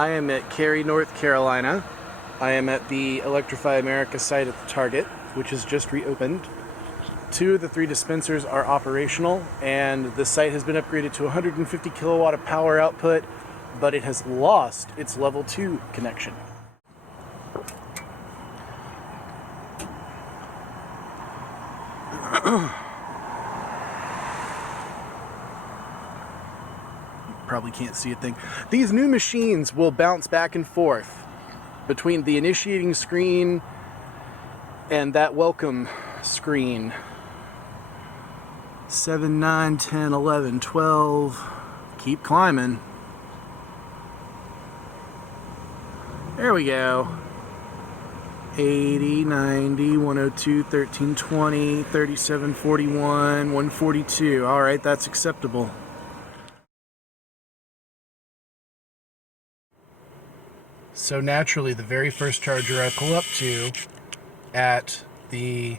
I am at Cary, North Carolina. I am at the Electrify America site at the Target, which has just reopened. 2 of the 3 dispensers are operational, and the site has been upgraded to 150 kilowatt of power output, but it has lost its level 2 connection. Probably can't see a thing. These new machines will bounce back and forth between the initiating screen and that welcome screen. 7, 9, 10, 11, 12. Keep climbing. There we go. 80, 90, 102, 13, 20, 37, 41, 142. All right, that's acceptable. So naturally, the very first charger I pull up to at the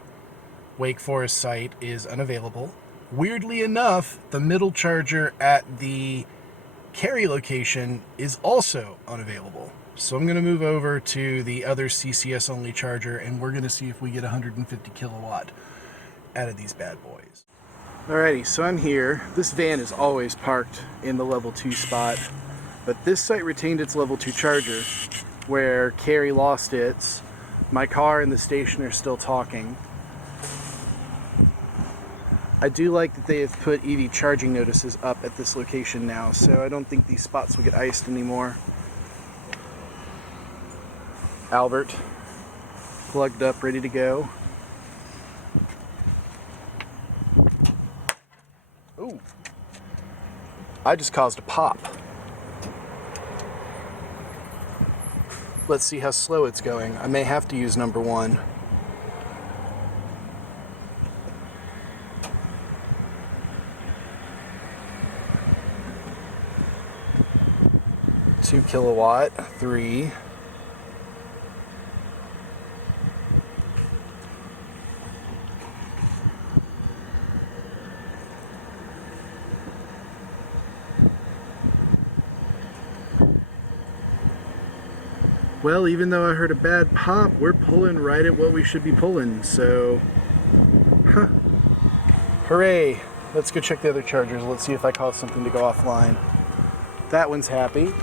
Wake Forest site is unavailable. Weirdly enough, the middle charger at the Cary location is also unavailable. So I'm going to move over to the other CCS only charger, and we're going to see if we get 150 kilowatt out of these bad boys. Alrighty, so I'm here. This van is always parked in the level 2 spot, but this site retained its level 2 charger where Cary lost its. My car and the station are still talking. I do like that they have put EV charging notices up at this location now, so I don't think these spots will get iced anymore. Albert, plugged up, ready to go. Ooh, I just caused a pop. Let's see how slow it's going. I may have to use number 1. Two kilowatt, 3. Well, even though I heard a bad pop, we're pulling right at what we should be pulling, so... Huh. Hooray! Let's go check the other chargers. Let's see if I caused something to go offline. That one's happy.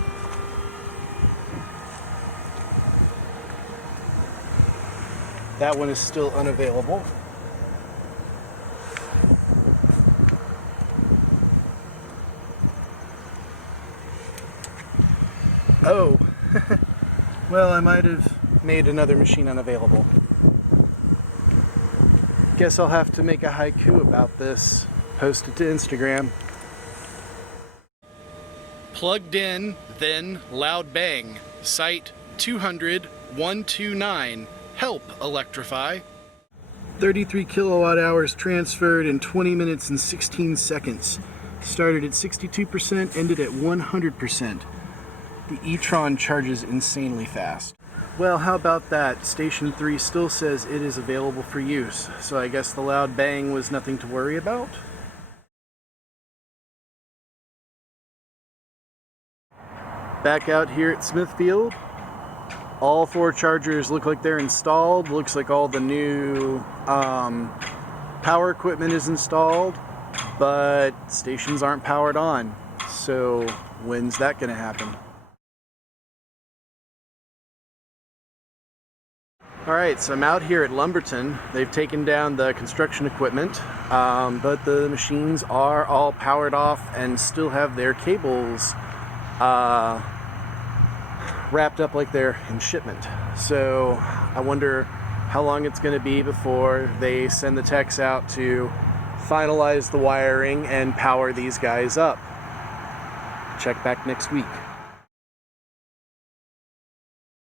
That one is still unavailable. Oh! Well, I might have made another machine unavailable. Guess I'll have to make a haiku about this, post it to Instagram. Plugged in, then loud bang. Site 200-129. Help, Electrify. 33 kilowatt hours transferred in 20 minutes and 16 seconds. Started at 62%, ended at 100%. The e-tron charges insanely fast. Well, how about that? Station 3 still says it is available for use, so I guess the loud bang was nothing to worry about? Back out here at Smithfield. All 4 chargers look like they're installed. Looks like all the new power equipment is installed, but stations aren't powered on. So when's that going to happen? Alright, so I'm out here at Lumberton. They've taken down the construction equipment, but the machines are all powered off and still have their cables wrapped up like they're in shipment. So I wonder how long it's going to be before they send the techs out to finalize the wiring and power these guys up. Check back next week.